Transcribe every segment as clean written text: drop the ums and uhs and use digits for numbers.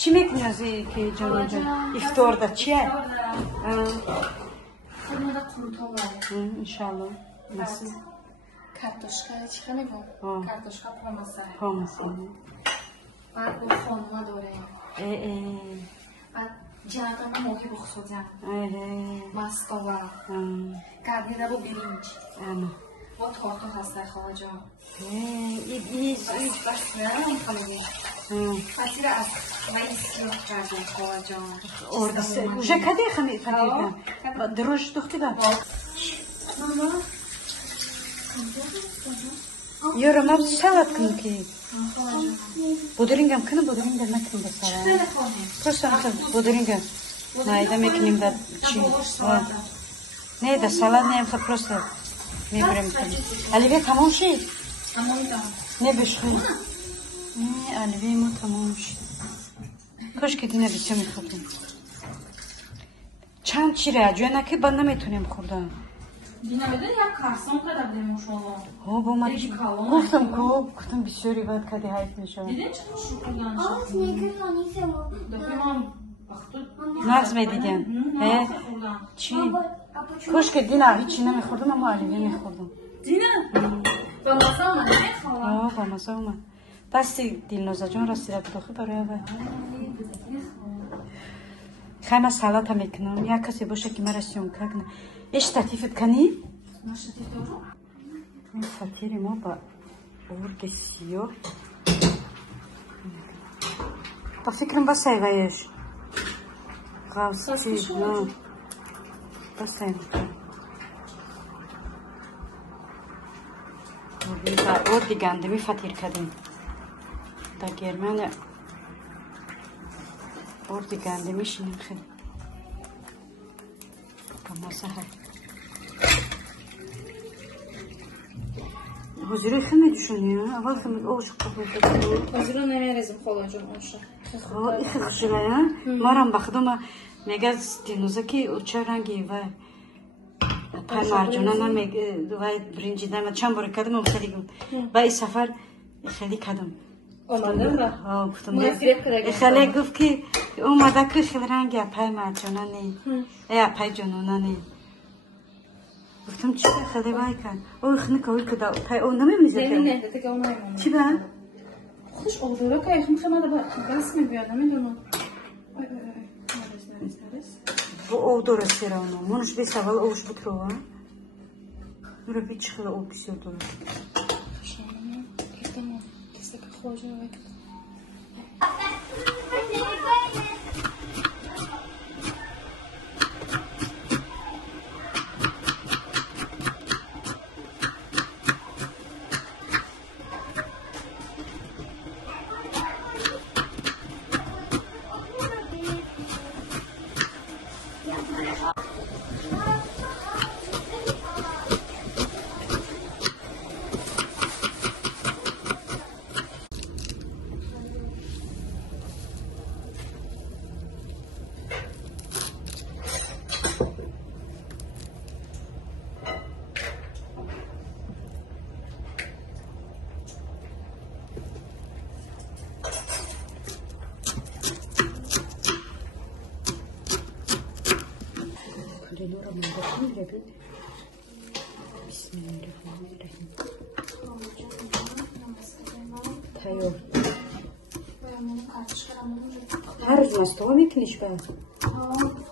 چی میکنی که جان افطار چیه؟ خودمون قورتون انشالله nasıl? Kartoşka çıkan bu. Kartoşka pamasa. Pamasa. بعد با خانوما داره. بعد جنگم موقعی بخصوصا. مستوا. گردیده با برنج. با تارتا هسته خواهد جان. بس نه خالی. فاتیر از ویسیو کردن خواهد جان. Orada. Уже каде хами фатирга? Дрож тухтида. Мама. Yürü, mab salat kın ki. Buduringam kını buduringam mekin de salat. Просто buduringam. Найда мекиним да чи. Не да салат не емха просто меберем кын. Оливье тамом шид? Тамом да. Не бешхи. Не, оливье мо тамом шид. Кошки дина бисё мехотим. Чанд чире аҷуяна ки ба наметунем хурдан. Dinamede ya karson kadar demiş oğlum. О, гуфтам бисёри бад кади ҳайф мешавад. Dedin çıkmış şu kullanışa. Dokумам вақту. Нағз медидем. Чи? Кошки дина ҳичи намехӯрдам, аммо оливье мехӯрдам. Dina? Ба маза омад, не хала? Ба маза омад. Дасти Дилнозаҷонро сира бидохӣ бароявад. Хайма салата мекунам. Як касе боша ки мара сёмка кунад. Эш татифат канӣ? На штатив дору? Фатири мо ба урги сиёҳ. Ба фикрам ба сайғаеш. Ғавси, ба сайғаеш. Ба урги гандимӣ фатир кардем. Ба Германия урги гандимӣ шинем хеле. Ба масаҳа. Huzuru kimi düşünüyor? Avval kimi oğuşuk kapıydı. Huzuru nemerezim kolacağım oşa. İxi xuşula ya. Maram baxdım ama megaz dinuza ki uçar rangi var. Pay marcuna meg vay birinci dama çambur kadım ama xeli gum. Bay sefer xeli kadım. Olmadı mı? Ha, guftum. Xeli guf ki olmadı ki xeli rangi pay marcuna ne? Ya pay canuna ne? Guftum çıkar xeli baykan. O xini kavul kada pay o namı mı zaten? Demin nerede tek olmayayım. Çıba? Hoş oldu bak ayakım xemada bas mı bir adam edonu. Bu oldu orası ravno. Monuş bir saval oğuş butrova. Nura bir çıkıla o pişiyor dolu. Şanım. Tamam. Kesek hoca ve. Bismillahirrahmanirrahim. Tayyip. Her zaman stova mı etmiş ben?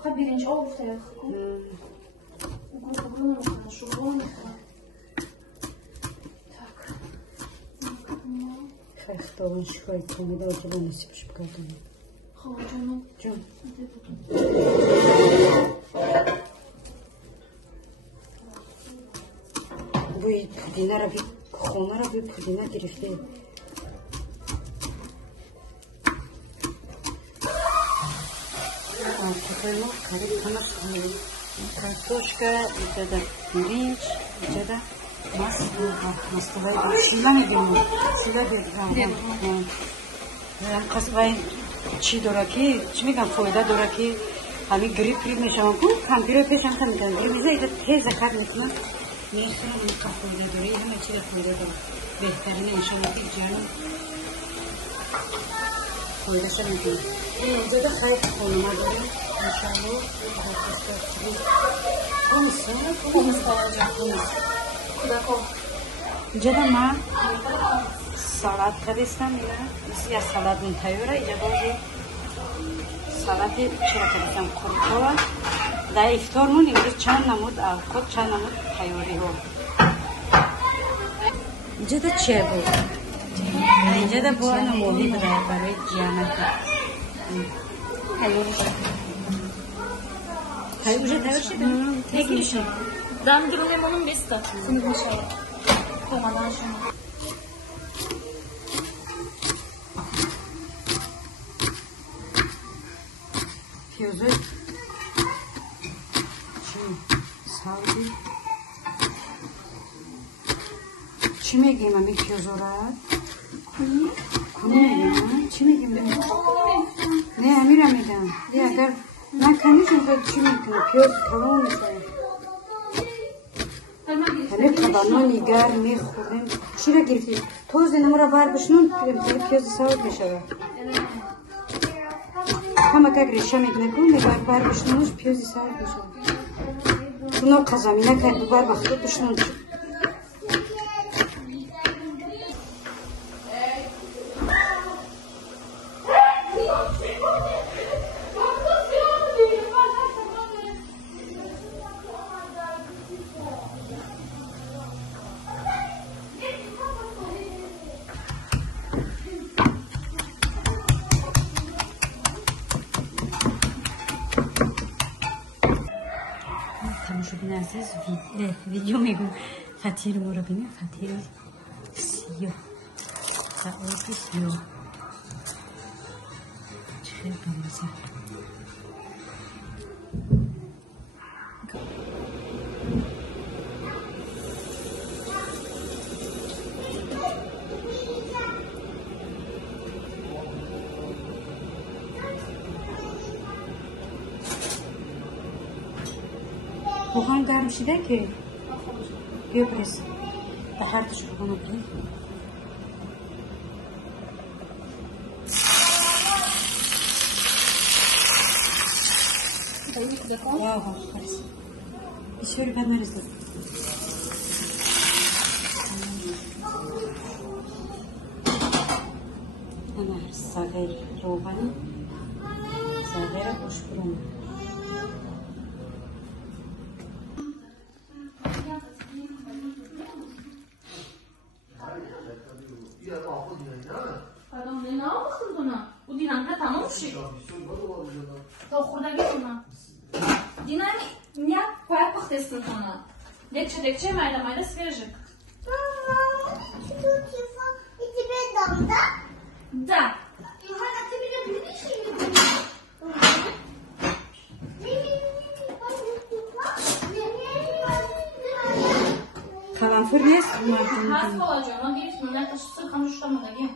Ha birinci oldu ya. خیلی خطابان شکایت کنید آجه با نصیبش بکردم خواه جانم جون بوی پودینه را بی خونه را بی پودینه گرفته کتای ما قریب همش کارتوشکا اینجا در برنج اینجا در مستوای شیلا میگیم شیلا بیدیم قصبای چی داره که چی میگم فایده داره که همین گریپ میشم کم بیرو پیشم تا میگم گریپ میزه ایده تیز خرد میکنم میخوام این که فایده داره همه چی فایده داره بهترین انشان که جانم فایده شد میکنم اینجا در خیلی خونما داره انشالله اینجا در من سالاد کردستم اینه یا سالاد این تایوره اینجا بازی سالادی چرا کردستم کرکوه در افتارمون اینجا چند نمود خود چند نمود تایوری ها اینجا در چه بود؟ اینجا در باید نموهی بده برای جیانت تایوری شد تایوری شد؟ تایوری شد دم درونه منون بیسته کنیده شد کمدن شما پیازه چی؟ سالدی چی میگیم امی پیازه را؟ کنی میگیم؟ چی میگیم؟ نه امی را میگم اگر من کنیشون باید چی میکنم؟ پیاز تمام میشه همه قبانانی گرم میخوریم چی را گرفتیم؟ توز اینم را بار بشنون پیاز سالد میشه همه که گریشه میکنه بار بشنونش پیازی سالد میشه اونو قزمی نکرد بار وقتی بشنون تماشاگین عزیز ویدیو میگم فطیر ما رو بینیم فطیر سیاه سعادی سیاه خیلی بامزه بخواهیم درم شده که بیا برس به هر کش بخواهیم بگیم آه خلاص بسیاری بد نرزده انا صغير روغني صغيرة وشكرا Pardon, ne yapıyorsun buna? Bu dinamda tamam mı şey? Ta خوردگی buna. Dinami niye koyup bakıyorsun buna? Dekçe mayda свежик. Тут его и тебе дам, да? Да. Ивана, ты меня будешь или kalanfır ne? Has olacağım. Ama bir sınırlar taşısı konuşturmadı ki.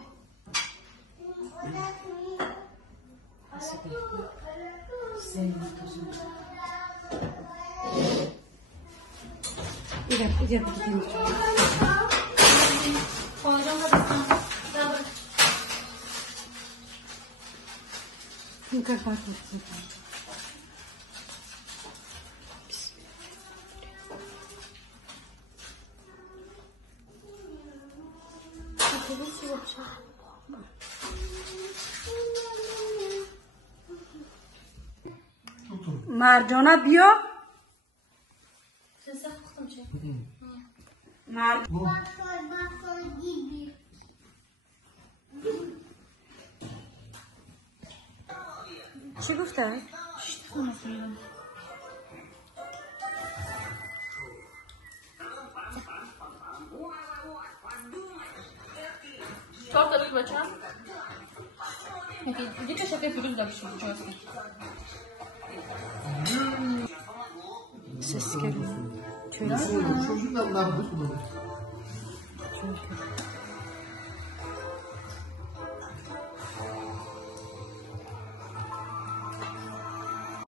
İler gidelim. Olacağım da sana. Ne kadar farklı. مرجانه بیا Sen sen baktım şey. مرد Bak sonra gibi. چی گفته؟ شیت خونه سیدم. 4 تا دیگه بچه‌ها. دیگه شکل پیروز داشتیم جواستی. Ses geliyor. Şöyle. Çocuğun da bunlar bu.